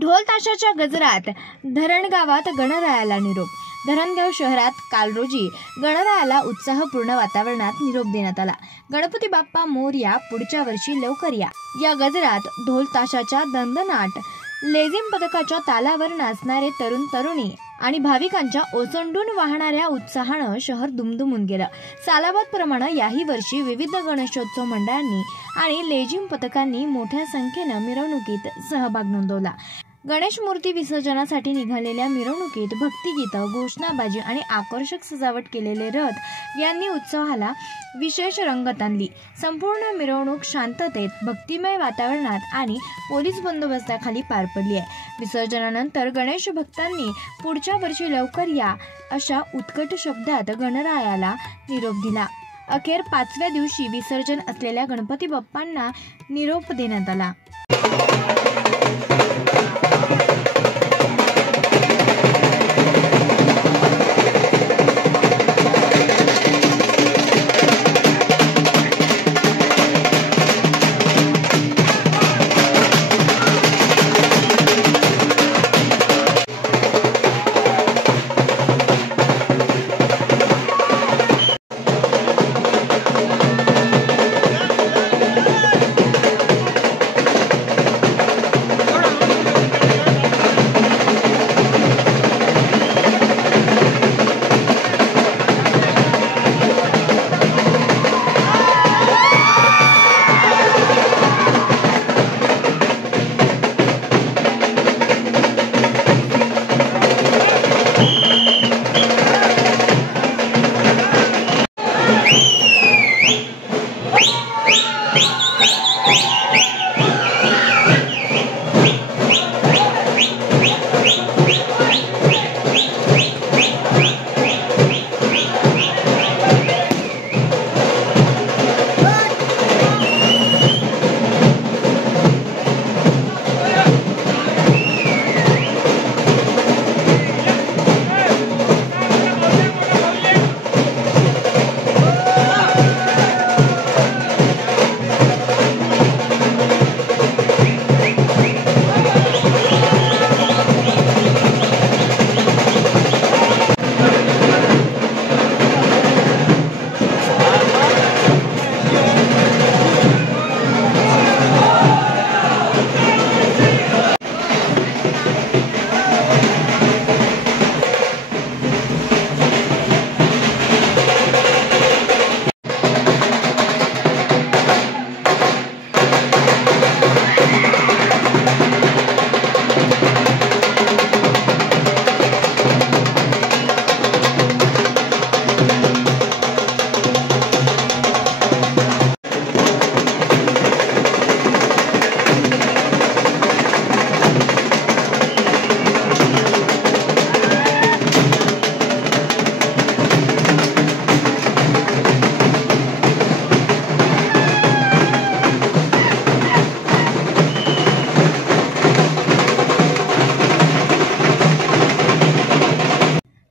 ढोल ताशाच्या गजरात धरणगावात गणरायाला निरोप। धरणगाव शहरात काल रोजी गणरायाला उत्साहपूर्ण वातावरणात निरोप देण्यात आला। गणपती बाप्पा मोरया, पुढच्या वर्षी लवकर या। या गजरात ढोल ताशाच्या दणदणाट, लेझिम पथकाच्या तालावर नाचणारे तरुण तरुणी आणि भाविकांच्या ओसंडून वाहणाऱ्या उत्साहानं शहर दुमदुमून गेलं। सालाबादप्रमाणे याही वर्षी विविध गणेशोत्सव मंडळांनी आणि लेझिम पथकांनी मोठ्या संख्येनं मिरवणुकीत सहभाग नोंदवला। गणेश मूर्ती विसर्जनासाठी निघालेल्या मिरवणुकीत भक्तिगीतं, घोषणाबाजी आणि आकर्षक सजावट केलेले रथ यांनी उत्सवाला विशेष रंगत आणली। संपूर्ण मिरवणूक शांततेत, भक्तिमय वातावरणात आणि पोलीस बंदोबस्ताखाली पार पडली आहे। विसर्जनानंतर गणेश भक्तांनी पुढच्या वर्षी लवकर या अशा उत्कट शब्दात गणरायाला निरोप दिला। अखेर 5व्या दिवशी विसर्जन असलेल्या गणपती बाप्पांना निरोप देण्यात आला।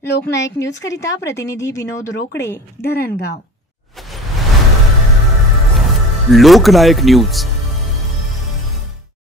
लोकनायक न्यूज करिता प्रतिनिधी विनोद रोकडे, धरणगाव। लोकनायक न्यूज।